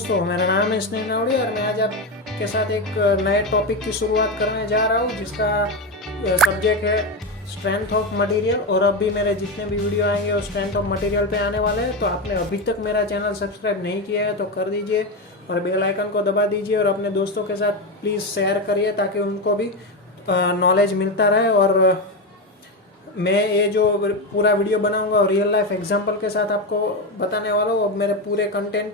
दोस्तों, मेरा नाम है स्नेह नावड़े और मैं आज आपके साथ एक नए टॉपिक की शुरुआत करने जा रहा हूँ जिसका सब्जेक्ट है स्ट्रेंथ ऑफ मटेरियल। और अभी मेरे जितने भी वीडियो आएंगे वो स्ट्रेंथ ऑफ मटेरियल पे आने वाले हैं। तो आपने अभी तक मेरा चैनल सब्सक्राइब नहीं किया है तो कर दीजिए और बेल आइकन को दबा दीजिए और अपने दोस्तों के साथ प्लीज़ शेयर करिए ताकि उनको भी नॉलेज मिलता रहे। और मैं ये जो पूरा वीडियो बनाऊंगा रियल लाइफ एग्जांपल के साथ आपको बताने वाला हूँ। अब मेरे पूरे कंटेंट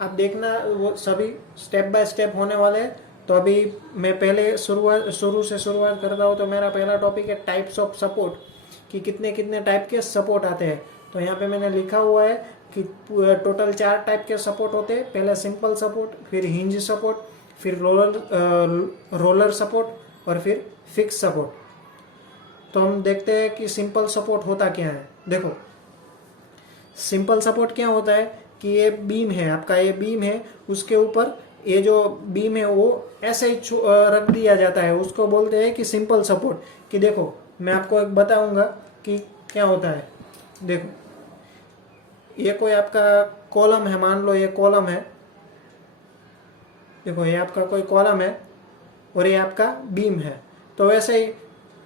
आप देखना, वो सभी स्टेप बाय स्टेप होने वाले हैं। तो अभी मैं पहले शुरू से शुरुआत करता हूँ। तो मेरा पहला टॉपिक है टाइप्स ऑफ सपोर्ट, कि कितने कितने टाइप के सपोर्ट आते हैं। तो यहाँ पे मैंने लिखा हुआ है कि टोटल 4 टाइप के सपोर्ट होते हैं। पहले सिंपल सपोर्ट, फिर हिंज सपोर्ट, फिर रोलर सपोर्ट और फिर फिक्स सपोर्ट। तो हम देखते हैं कि सिंपल सपोर्ट होता क्या है। देखो, सिंपल सपोर्ट क्या होता है कि ये बीम है आपका, ये बीम है, उसके ऊपर ये जो बीम है वो ऐसे ही रख दिया जाता है, उसको बोलते हैं कि सिंपल सपोर्ट। कि देखो, मैं आपको एक बताऊंगा कि क्या होता है। देखो, ये कोई आपका कॉलम है, मान लो ये कॉलम है। देखो, ये आपका कोई कॉलम है और ये आपका बीम है। तो वैसे ही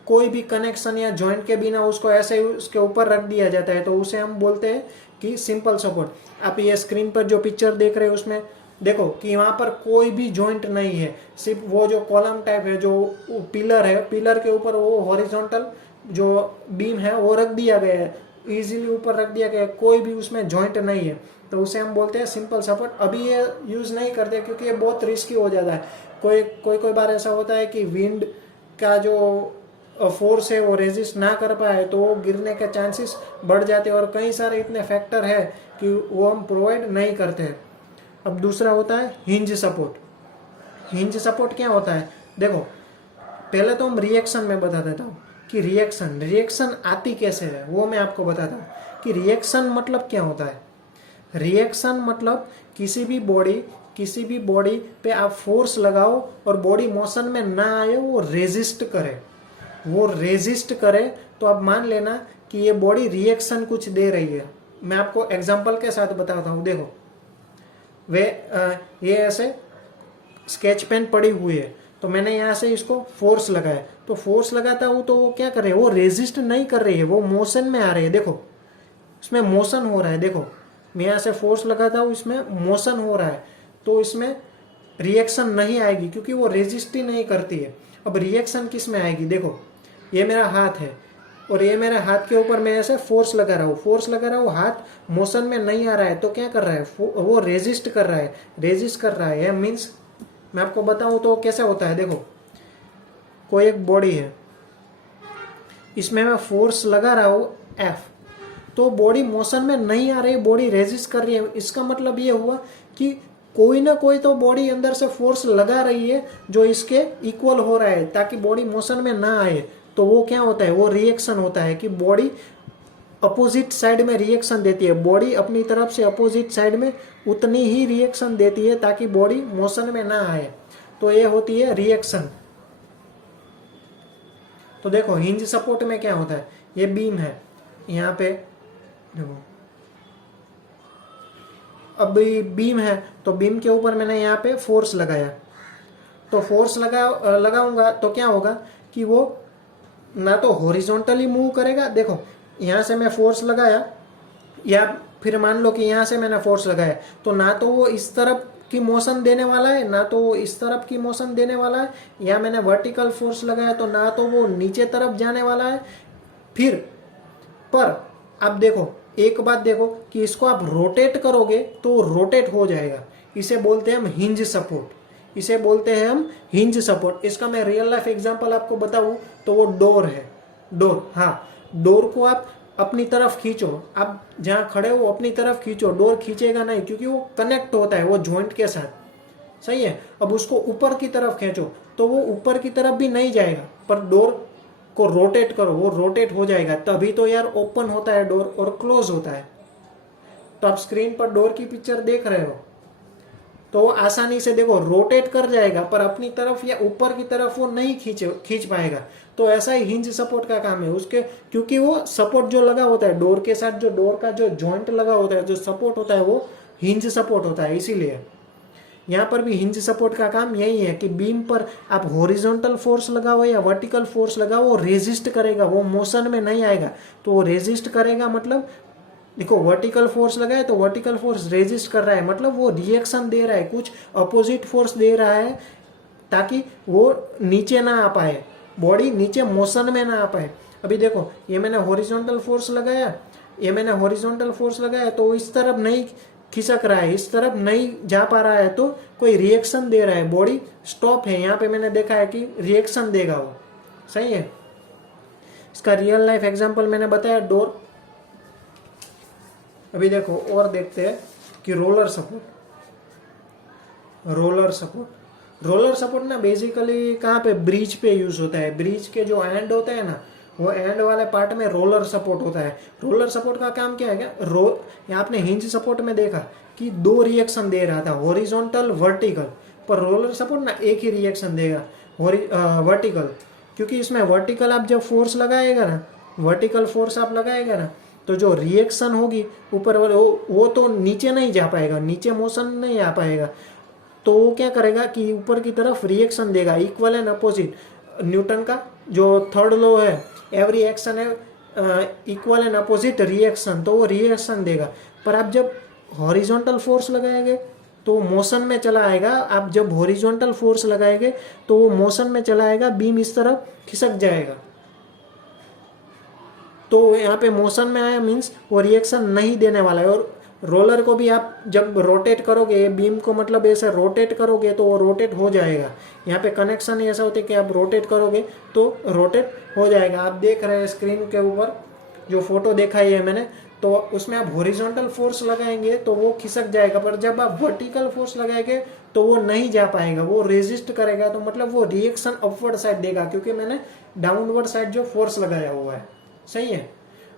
कोई भी कनेक्शन या जॉइंट के बिना उसको ऐसे ही उसके ऊपर रख दिया जाता है, तो उसे हम बोलते हैं कि सिंपल सपोर्ट। आप ये स्क्रीन पर जो पिक्चर देख रहे हो उसमें देखो कि वहाँ पर कोई भी जॉइंट नहीं है, सिर्फ वो जो कॉलम टाइप है, जो पिलर है, पिलर के ऊपर वो हॉरिजॉन्टल जो बीम है वो रख दिया गया है, इजीली ऊपर रख दिया गया है, कोई भी उसमें जॉइंट नहीं है। तो उसे हम बोलते हैं सिंपल सपोर्ट। अभी ये यूज़ नहीं करते क्योंकि ये बहुत रिस्की हो जाता है। कोई बार ऐसा होता है कि विंड का जो फोर्स है वो रेजिस्ट ना कर पाए तो वो गिरने के चांसेस बढ़ जाते हैं। और कई सारे इतने फैक्टर है कि वो हम प्रोवाइड नहीं करते हैं। अब दूसरा होता है हिंज सपोर्ट। हिंज सपोर्ट क्या होता है, देखो पहले तो हम रिएक्शन में बता देता हूँ कि रिएक्शन आती कैसे है, वो मैं आपको बताता हूँ कि रिएक्शन मतलब क्या होता है। रिएक्शन मतलब किसी भी बॉडी पे आप फोर्स लगाओ और बॉडी मोशन में ना आए, वो रेजिस्ट करे तो आप मान लेना कि ये बॉडी रिएक्शन कुछ दे रही है। मैं आपको एग्जांपल के साथ बताता हूँ। देखो, ये ऐसे स्केच पेन पड़ी हुई है, तो मैंने यहाँ से इसको फोर्स लगाया, तो फोर्स लगाता हूँ तो वो क्या कर रही है, वो रेजिस्ट नहीं कर रही है, वो मोशन में आ रही है। देखो, इसमें मोशन हो रहा है। देखो, मैं यहाँ से फोर्स लगाता हूँ, इसमें मोशन हो रहा है, तो इसमें रिएक्शन नहीं आएगी क्योंकि वो रेजिस्ट ही नहीं करती है। अब रिएक्शन किस में आएगी, देखो ये मेरा हाथ है और ये मेरे हाथ के ऊपर मैं ऐसे फोर्स लगा रहा हूँ, हाथ मोशन में नहीं आ रहा है, तो क्या कर रहा है, वो रेजिस्ट कर रहा है। मीन्स मैं आपको बताऊँ तो कैसे होता है। देखो, कोई एक बॉडी है, इसमें मैं फोर्स लगा रहा हूँ F, तो बॉडी मोशन में नहीं आ रही, बॉडी रेजिस्ट कर रही है। इसका मतलब ये हुआ कि कोई ना कोई तो बॉडी अंदर से फोर्स लगा रही है जो इसके इक्वल हो रहा है ताकि बॉडी मोशन में ना आए। तो वो क्या होता है, वो रिएक्शन होता है कि बॉडी अपोजिट साइड में रिएक्शन देती है। बॉडी अपनी तरफ से अपोजिट साइड में उतनी ही रिएक्शन देती है ताकि बॉडी मोशन में ना आए, तो ये होती है रिएक्शन। तो देखो, हिंज सपोर्ट में क्या होता है, ये बीम है यहाँ पे, देखो अब बीम है तो बीम के ऊपर मैंने यहाँ पे फोर्स लगाया, तो फोर्स लगाऊंगा तो क्या होगा कि वो ना तो हॉरिजॉन्टली मूव करेगा। देखो, यहाँ से मैं फोर्स लगाया, या फिर मान लो कि यहाँ से मैंने फोर्स लगाया, तो ना तो वो इस तरफ की मोशन देने वाला है, ना तो वो इस तरफ की मोशन देने वाला है। या मैंने वर्टिकल फोर्स लगाया तो ना तो वो नीचे तरफ जाने वाला है। फिर पर आप देखो, एक बात देखो कि इसको आप रोटेट करोगे तो रोटेट हो जाएगा। इसे बोलते हैं हम हिंज सपोर्ट। इसका मैं रियल लाइफ एग्जांपल आपको बताऊं तो वो डोर है। डोर को आप अपनी तरफ खींचो, आप जहां खड़े हो अपनी तरफ खींचो, डोर खींचेगा नहीं क्योंकि वो कनेक्ट होता है वो जॉइंट के साथ, सही है। अब उसको ऊपर की तरफ खींचो तो वो ऊपर की तरफ भी नहीं जाएगा, पर डोर को रोटेट करो, वो रोटेट हो जाएगा। तभी तो यार ओपन होता है डोर और क्लोज होता है। तो आप स्क्रीन पर डोर की पिक्चर देख रहे हो तो वो आसानी से देखो रोटेट कर जाएगा, पर अपनी तरफ या ऊपर की तरफ वो नहीं खींच पाएगा। तो ऐसा ही हिंज सपोर्ट का काम है उसके, क्योंकि वो सपोर्ट जो लगा होता है डोर के साथ, जो डोर का जो जॉइंट लगा होता है, जो सपोर्ट होता है वो हिंज सपोर्ट होता है, इसीलिए। यहाँ पर भी हिंज सपोर्ट का काम यही है कि बीम पर आप हॉरिजॉन्टल फोर्स लगाओ या वर्टिकल फोर्स लगाओ, वो रेजिस्ट करेगा, वो मोशन में नहीं आएगा। तो वो रेजिस्ट करेगा मतलब देखो वर्टिकल फोर्स लगाए तो वर्टिकल फोर्स रेजिस्ट कर रहा है, मतलब वो रिएक्शन दे रहा है, कुछ अपोजिट फोर्स दे रहा है ताकि वो नीचे ना आ पाए, बॉडी नीचे मोशन में ना आ पाए। अभी देखो ये मैंने हॉरिजॉन्टल फोर्स लगाया, तो इस तरफ नहीं खिसक रहा है, इस तरफ नहीं जा पा रहा है, तो कोई रिएक्शन दे रहा है, बॉडी स्टॉप है। यहाँ पे मैंने देखा है कि रिएक्शन देगा वो, सही है। इसका रियल लाइफ एग्जांपल मैंने बताया डोर। अभी देखो और देखते हैं कि रोलर सपोर्ट ना बेसिकली कहाँ पे, ब्रिज पे यूज होता है। ब्रिज के जो एंड होता है ना, वो एंड वाले पार्ट में रोलर सपोर्ट होता है। रोलर सपोर्ट का काम क्या है, यहाँ आपने हिंज सपोर्ट में देखा कि 2 रिएक्शन दे रहा था, हॉरिजॉन्टल वर्टिकल, पर रोलर सपोर्ट ना एक ही रिएक्शन देगा, वर्टिकल। क्योंकि इसमें वर्टिकल आप जब फोर्स लगाएगा ना, तो जो रिएक्शन होगी ऊपर वो तो नीचे नहीं जा पाएगा, नीचे मोशन नहीं आ पाएगा। तो वो क्या करेगा कि ऊपर की तरफ रिएक्शन देगा, इक्वल एंड अपोजिट। न्यूटन का जो 3rd लॉ है, एवरी एक्शन है इक्वल एंड अपोजिट रिएक्शन, तो वो रिएक्शन देगा। पर आप जब हॉरिजॉन्टल फोर्स लगाएंगे तो मोशन में चला आएगा। आप जब हॉरिजॉन्टल फोर्स लगाएंगे तो वो मोशन में चला आएगा, बीम इस तरफ खिसक जाएगा। तो यहाँ पे मोशन में आया मीन्स वो रिएक्शन नहीं देने वाला है। और रोलर को भी आप जब रोटेट करोगे, बीम को मतलब ऐसे रोटेट करोगे तो वो रोटेट हो जाएगा। यहाँ पे कनेक्शन ऐसा होता है कि आप रोटेट करोगे तो रोटेट हो जाएगा। आप देख रहे हैं स्क्रीन के ऊपर जो फोटो देखा है मैंने, तो उसमें आप हॉरिजॉन्टल फोर्स लगाएंगे तो वो खिसक जाएगा, पर जब आप वर्टिकल फोर्स लगाएंगे तो वो नहीं जा पाएगा, वो रेजिस्ट करेगा। तो मतलब वो रिएक्शन अपवर्ड साइड देगा, क्योंकि मैंने डाउनवर्ड साइड जो फोर्स लगाया हुआ है, सही है।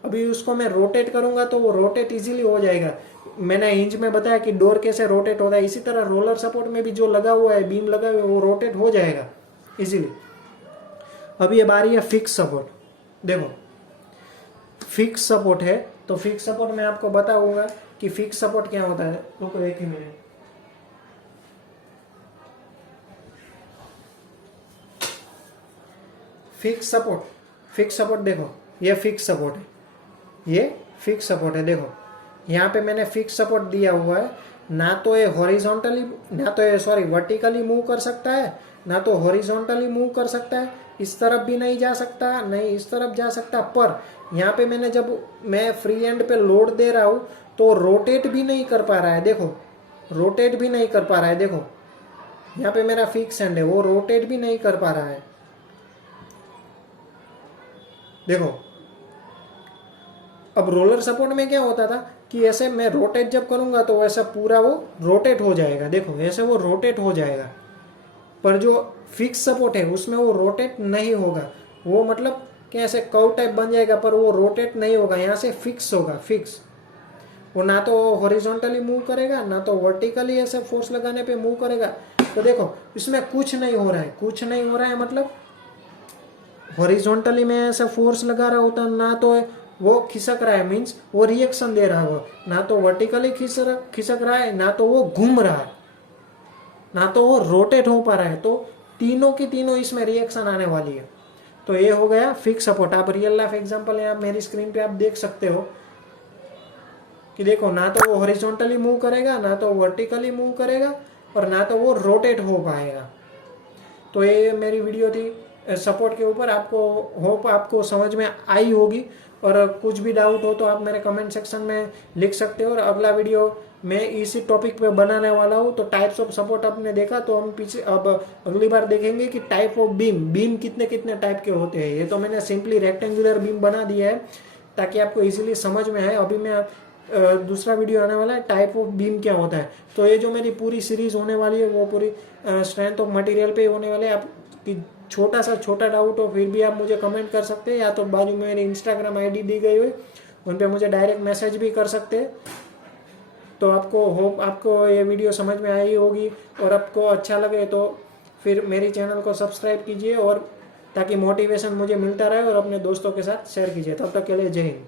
अभी उसको मैं रोटेट करूंगा तो वो रोटेट इजीली हो जाएगा। मैंने हिंज में बताया कि डोर कैसे रोटेट होता है, इसी तरह रोलर सपोर्ट में भी जो लगा हुआ है, बीम लगा हुआ है, वो रोटेट हो जाएगा इजीली। अभी ये बारी है फिक्स सपोर्ट। देखो फिक्स सपोर्ट है, तो फिक्स सपोर्ट में आपको बताऊंगा कि फिक्स सपोर्ट क्या होता है। रुको एक ही मिनट। फिक्स सपोर्ट देखो, ये फिक्स सपोर्ट है, देखो यहाँ पे मैंने फिक्स सपोर्ट दिया हुआ है। ना तो ये वर्टिकली मूव कर सकता है, ना तो हॉरिजॉन्टली मूव कर सकता है। इस तरफ भी नहीं जा सकता, नहीं इस तरफ जा सकता। पर यहाँ पे मैंने जब मैं फ्री एंड पे लोड दे रहा हूँ तो रोटेट भी नहीं कर पा रहा है। देखो देखो यहाँ पे मेरा फिक्स एंड है, वो रोटेट भी नहीं कर पा रहा है। देखो अब रोलर सपोर्ट में क्या होता था कि ऐसे मैं रोटेट जब करूंगा तो वैसा पूरा वो रोटेट हो जाएगा। देखो ऐसे वो रोटेट हो जाएगा, पर जो फिक्स सपोर्ट है उसमें वो रोटेट नहीं होगा। वो मतलब कि ऐसे कर्व टाइप बन जाएगा, पर वो रोटेट नहीं होगा। यहाँ से फिक्स होगा, फिक्स। वो ना तो हॉरिजॉन्टली मूव करेगा, ना तो वर्टिकली ऐसे फोर्स लगाने पे मूव करेगा। तो देखो इसमें कुछ नहीं हो रहा है, मतलब हॉरिजॉन्टली में ऐसा फोर्स लगा रहा होता, ना तो वो खिसक रहा है, मीन्स वो रिएक्शन दे रहा है। वो ना तो वर्टिकली खिसक रहा है, ना तो वो घूम रहा है, ना तो वो रोटेट हो पा रहा है। तो तीनों की तीनों इसमें रिएक्शन आने वाली है। तो ये हो गया फिक्स सपोर्ट। आप रियल लाइफ एग्जांपल यहाँ मेरी स्क्रीन पे आप देख सकते हो कि देखो ना तो वो हॉरिजॉन्टली मूव करेगा, ना तो वर्टिकली मूव करेगा, और ना तो वो रोटेट हो पाएगा। तो ये मेरी वीडियो थी सपोर्ट के ऊपर। आपको समझ में आई होगी, और कुछ भी डाउट हो तो आप मेरे कमेंट सेक्शन में लिख सकते हो। और अगला वीडियो मैं इसी टॉपिक पे बनाने वाला हूँ। तो टाइप्स ऑफ सपोर्ट आपने देखा, तो हम पीछे अब अगली बार देखेंगे कि टाइप ऑफ बीम कितने कितने टाइप के होते हैं। ये तो मैंने सिंपली रेक्टेंगुलर बीम बना दिया है ताकि आपको इजीली समझ में आए। अभी मैं दूसरा वीडियो आने वाला है टाइप ऑफ बीम क्या होता है। तो ये जो मेरी पूरी सीरीज होने वाली है वो पूरी स्ट्रेंथ ऑफ मटेरियल पे होने वाले। आप छोटा डाउट हो फिर भी आप मुझे कमेंट कर सकते हैं, या तो बाजू में मेरी इंस्टाग्राम आईडी दी गई हुई, उन पे मुझे डायरेक्ट मैसेज भी कर सकते हैं। तो आपको ये वीडियो समझ में आई होगी, और आपको अच्छा लगे तो फिर मेरी चैनल को सब्सक्राइब कीजिए, और ताकि मोटिवेशन मुझे मिलता रहे, और अपने दोस्तों के साथ शेयर कीजिए। तब तक के लिए जय हिंद।